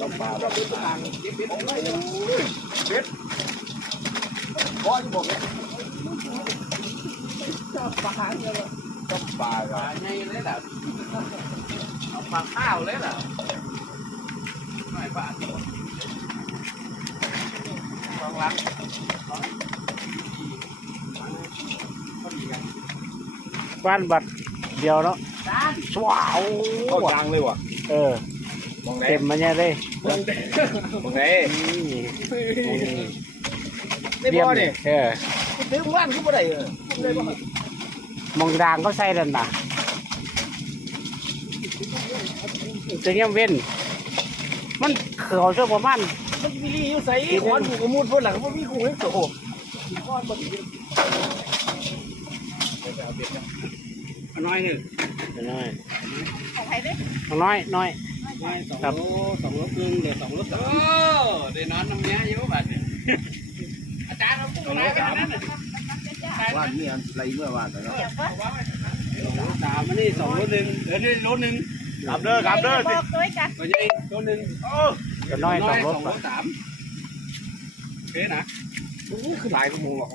ต้องปลาเราเป็นทางเก็บเป็ดเป็ดพอที่บอกเลยต้องปลาเนี่ยต้องปลาปลาไงเลยล่ะเอาปลาข้าวเลยล่ะไม่ปลาลองล้างบ้านบัดเดียวเนาะว้าว เข้าจังเลยว่ะมองไหน เต็มมาเนี่ยเลย มองไหนไม่พอเนี่ยซื้อบ้านก็ไม่ได้มองดางก็ใส่ดันน่ะจะเงี้ยเว้นมันเข่าช่วงประมาณมันมีรีอยู่ใส่ขวานกูกระมุดเพื่อนหลังมันมีกูให้โตก้อนบดีน้อยหนึ่งน้อย ของใครเนี่ย น้อยน้อย 2 โลครึ่งเดี๋ยว2 โล 3เดี๋ยวนอนน้ำเนี้ยเยอะแบบเนี่ยอาจารย์เราพูดอะไรกันนั่นว่านนี่อะไรเมื่อวานแต่แล้ว3มันนี่2 โล 1นี่1 โล 1กลับเด้อกลับเด้อสิไม่ใช่โล 1น้อย2 โล 3โอเคนะคือหลายกมูหรอก